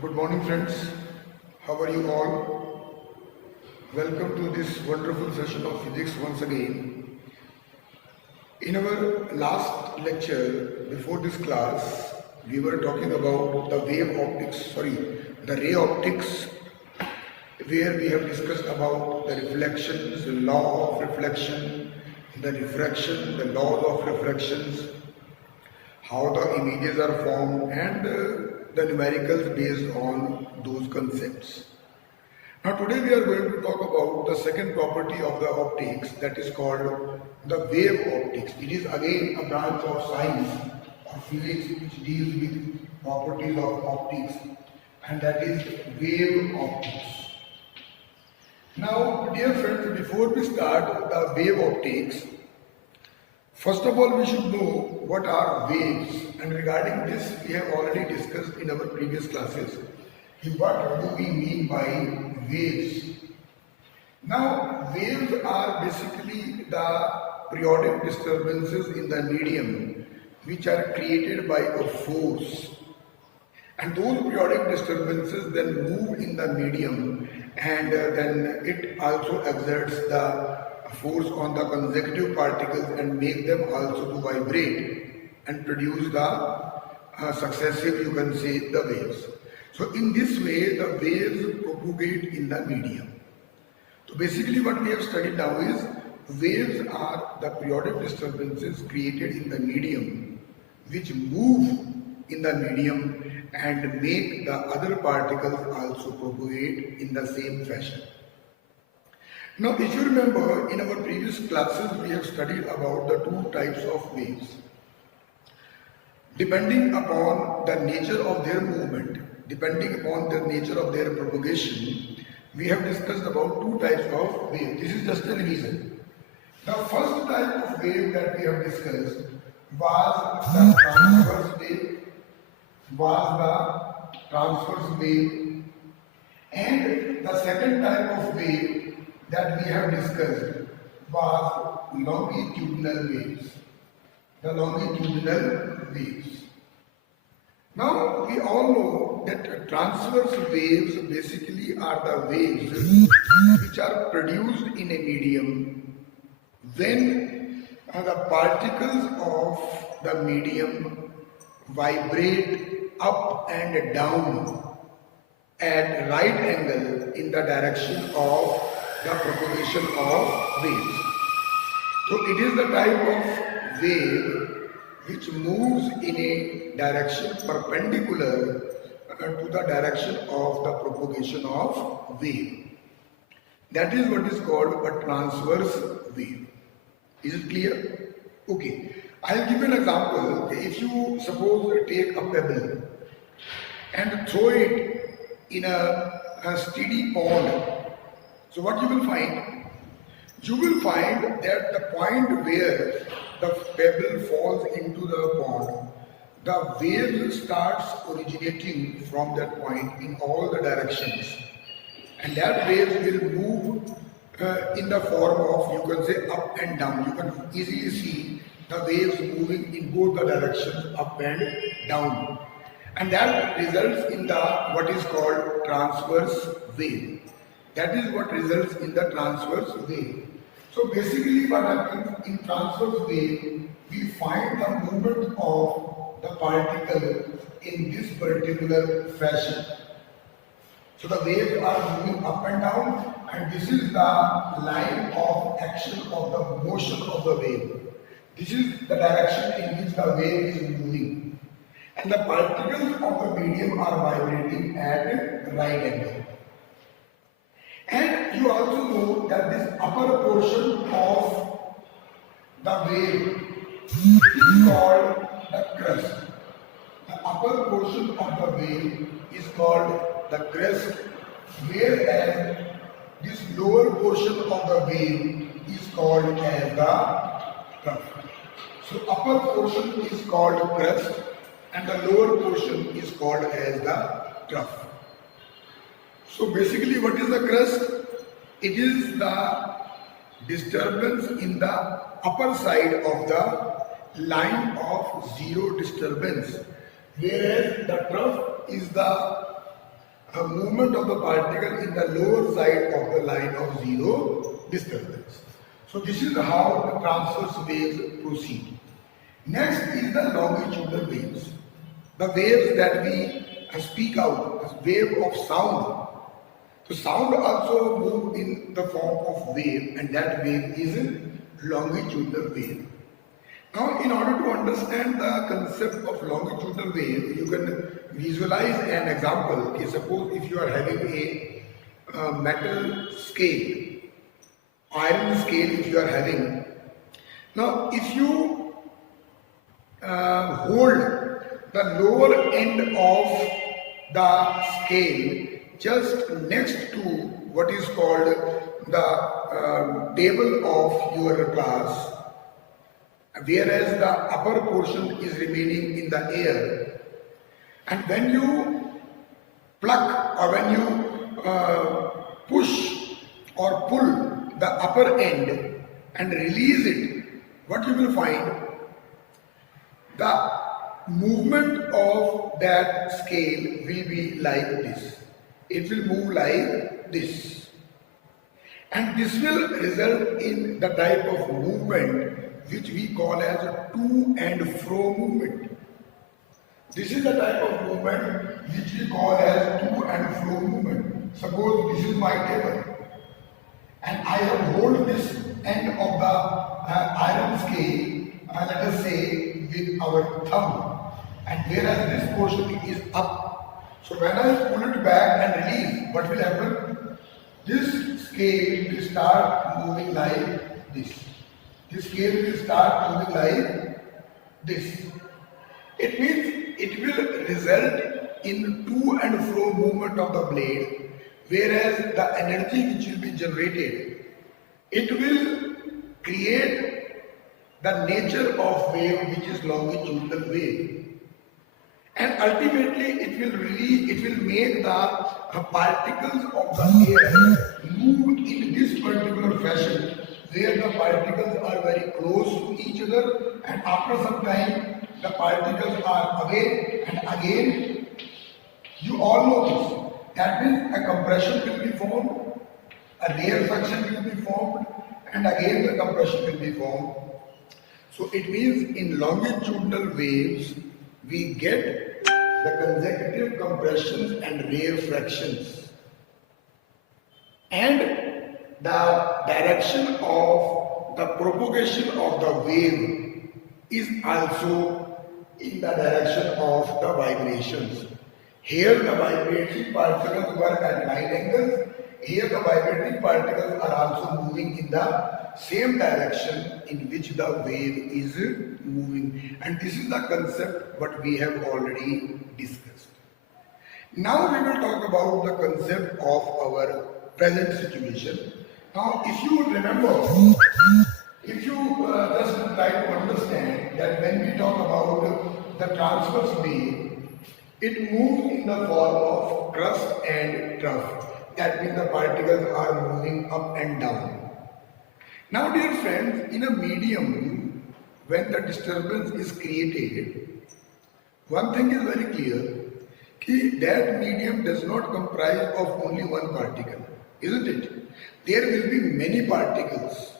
Good morning, friends. How are you all? Welcome to this wonderful session of physics once again. In our last lecture, before this class, we were talking about the the ray optics, where we have discussed about the reflections, the law of reflection, the refraction, the laws of refractions, how the images are formed, and the numericals based on those concepts. Now today we are going to talk about the second property of the optics, that is called the wave optics. It is again a branch of science or physics which deals with properties of optics, and that is wave optics. Now dear friends, before we start the wave optics, first of all we should know what are waves, and regarding this we have already discussed in our previous classes. What do we mean by waves? Now, waves are basically the periodic disturbances in the medium which are created by a force. And those periodic disturbances then move in the medium, and then it also exerts the force on the consecutive particles and make them also to vibrate and produce the successive, you can say, the waves. So in this way, the waves propagate in the medium. So basically what we have studied now is waves are the periodic disturbances created in the medium which move in the medium and make the other particles also propagate in the same fashion. Now if you remember, in our previous classes we have studied about the two types of waves. Depending upon the nature of their movement, depending upon the nature of their propagation, we have discussed about two types of wave. This is just a revision. The first type of wave that we have discussed was the transverse wave, and the second type of wave that we have discussed was longitudinal waves. The longitudinal waves. Now we all know that transverse waves basically are the waves which are produced in a medium when the particles of the medium vibrate up and down at right angle in the direction of the propagation of waves. So it is the type of wave which moves in a direction perpendicular to the direction of the propagation of wave. That is what is called a transverse wave. Is it clear? Okay. I'll give you an example. If you suppose take a pebble and throw it in a steady pond, so what you will find? You will find that the point where the pebble falls into the pond, the wave starts originating from that point in all the directions, and that wave will move in the form of, you can say, up and down. You can easily see the waves moving in both the directions, up and down, and that results in the what is called transverse wave. That is what results in the transverse wave. So basically what happens in transverse wave, we find the movement of the particle in this particular fashion. So the waves are moving up and down, and this is the line of action of the motion of the wave. This is the direction in which the wave is moving. And the particles of the medium are vibrating at right angle. And you also know that this upper portion of the wave is called the crest. The upper portion of the wave is called the crest, whereas this lower portion of the wave is called as the trough. So upper portion is called crest and the lower portion is called as the trough. So basically what is the crest? It is the disturbance in the upper side of the line of zero disturbance, whereas the trough is the movement of the particle in the lower side of the line of zero disturbance. So this is how the transverse waves proceed. Next is the longitudinal waves. The waves that we speak out, the wave of sound. So sound also moves in the form of wave, and that wave is a longitudinal wave. Now, in order to understand the concept of longitudinal wave, you can visualize an example. Okay, suppose if you are having a metal scale, iron scale if you are having. Now, if you hold the lower end of the scale just next to what is called the table of your glass, whereas the upper portion is remaining in the air, and when you pluck or when you push or pull the upper end and release it, what you will find, the movement of that scale will be like this. It will move like this, and this will result in the type of movement which we call as a to and fro movement. This is the type of movement which we call as to and fro movement. Suppose this is my table, and I have hold this end of the iron scale, let us say with our thumb, and whereas this portion is up. So when I pull it back and release, what will happen? This scale will start moving like this. This scale will start moving like this. It means it will result in to and fro movement of the blade, whereas the energy which will be generated, it will create the nature of wave which is longitudinal wave. And ultimately it will make the particles of the air move in this particular fashion, where the particles are very close to each other, and after some time the particles are away, and again you all know this. That means a compression will be formed, a rarefaction will be formed, and again the compression will be formed. So it means in longitudinal waves we get the consecutive compressions and rarefactions, and the direction of the propagation of the wave is also in the direction of the vibrations. Here the vibrating particles work at 9 angles. Here the vibrating particles are also moving in the same direction in which the wave is moving. And this is the concept what we have already discussed. Now we will talk about the concept of our present situation. Now if you remember, if you just try to understand that when we talk about the transverse wave, it moves in the form of crust and trough. That means the particles are moving up and down. Now dear friends, in a medium, when the disturbance is created, one thing is very clear, that medium does not comprise of only one particle, isn't it? There will be many particles.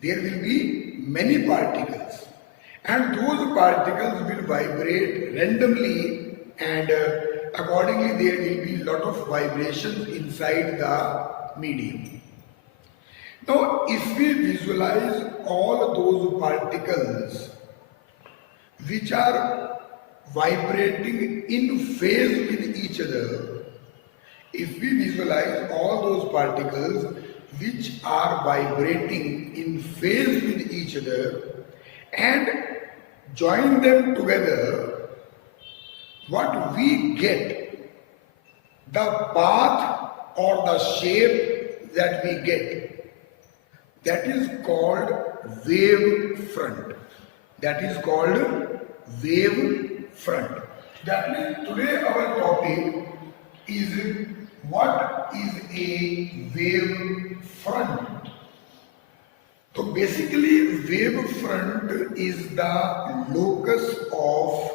There will be many particles. And those particles will vibrate randomly, and accordingly there will be lot of vibrations inside the medium. Now if we visualize all those particles which are vibrating in phase with each other, if we visualize all those particles which are vibrating in phase with each other and join them together, what we get, the path or the shape that we get, that is called wave front. That is called wave front. That means today our topic is what is a wave front. So basically wave front is the locus of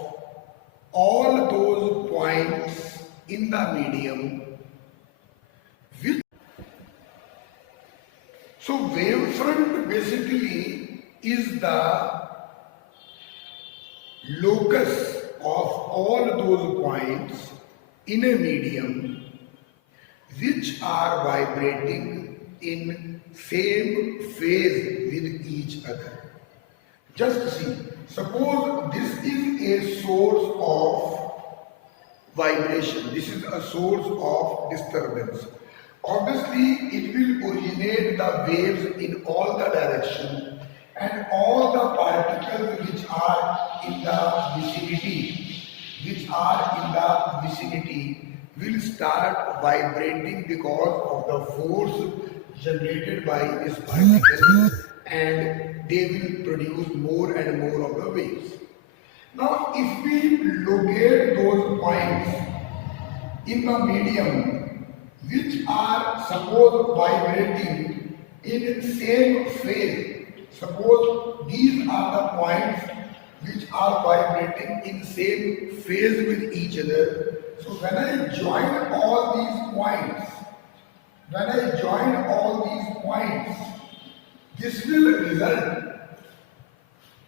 all those points in the medium which. So wavefront basically is the locus of all those points in a medium which are vibrating in same phase with each other. Just see, suppose this is a source of vibration, this is a source of disturbance. Obviously, it will originate the waves in all the directions, and all the particles which are in the vicinity will start vibrating because of the force generated by this particle, and they will produce more and more of the waves. Now, if we locate those points in the medium which are suppose vibrating in same phase, suppose these are the points which are vibrating in same phase with each other. So when I join all these points, this will result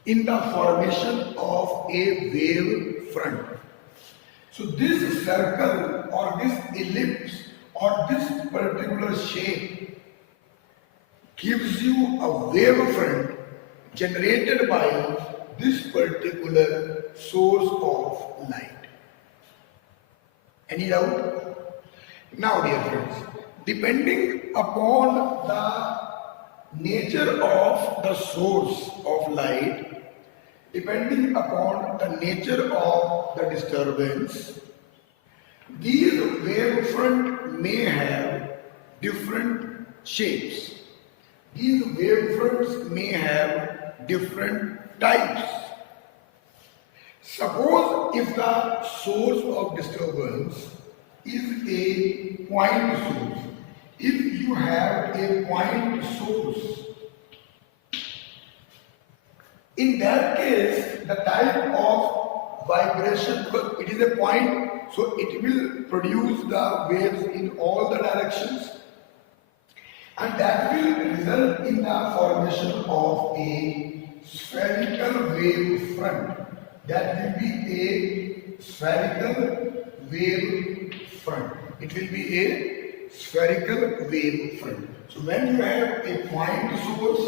in the formation of a wave front. So this circle or this ellipse or this particular shape gives you a wave front generated by this particular source of light. Any doubt? Now, dear friends, depending upon the nature of the source of light, depending upon the nature of the disturbance, these wavefront may have different shapes. These wavefronts may have different types. Suppose if the source of disturbance is a point source, if you have a point source, in that case, the type of vibration, because it is a point, so it will produce the waves in all the directions, and that will result in the formation of a spherical wave front. That will be a spherical wave front. It will be a spherical wave front. So when you have a point source,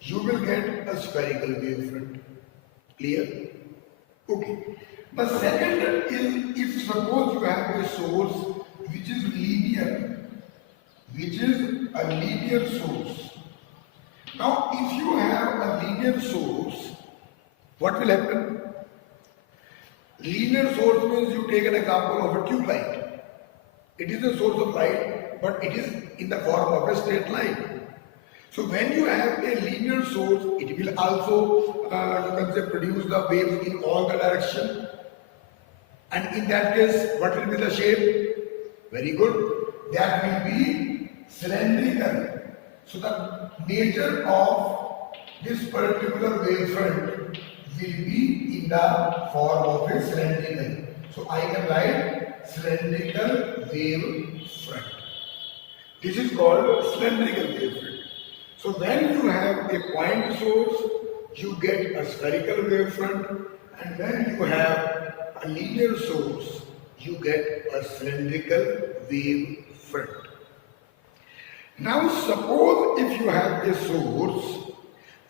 you will get a spherical wave front. Clear? Okay. The second is, if suppose you have a source which is a linear source. Now, if you have a linear source, what will happen? Linear source means, you take an example of a tube light. It is a source of light, but it is in the form of a straight line. So when you have a linear source, it will also, you can say, produce the waves in all the directions. And in that case, what will be the shape? Very good. That will be cylindrical. So the nature of this particular wavefront will be in the form of a cylindrical. So I can write cylindrical wave front. This is called cylindrical wave front. So when you have a point source, you get a spherical wave front, and when you have a linear source, you get a cylindrical wave front. Now suppose if you have a source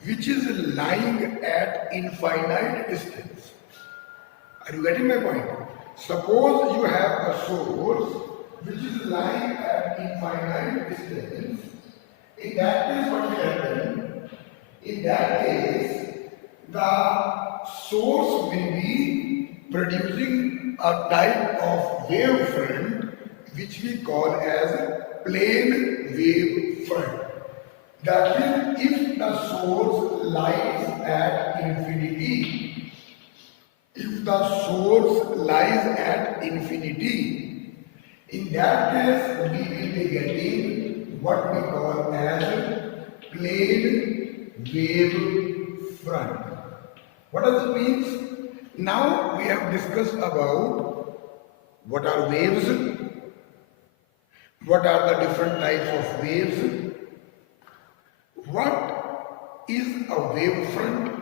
which is lying at infinite distance. Are you getting my point? Suppose you have a source which is lying at infinite distance. In that case, what will happen? In that case, the source will be producing a type of wave front which we call as plane wave front. That means if the source lies at infinity, in that case we will be getting what we call as plane wave front. What does it mean? Now we have discussed about What are waves? What are the different types of waves? What is a wavefront?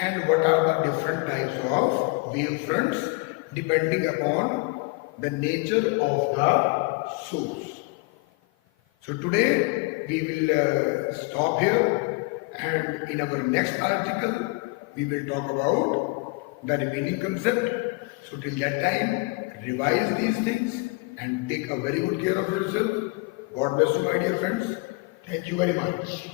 And what are the different types of wavefronts depending upon the nature of the source. So today we will stop here, and in our next article we will talk about the remaining concept. So till that time, revise these things and take a very good care of yourself. God bless you, my dear friends. Thank you very much.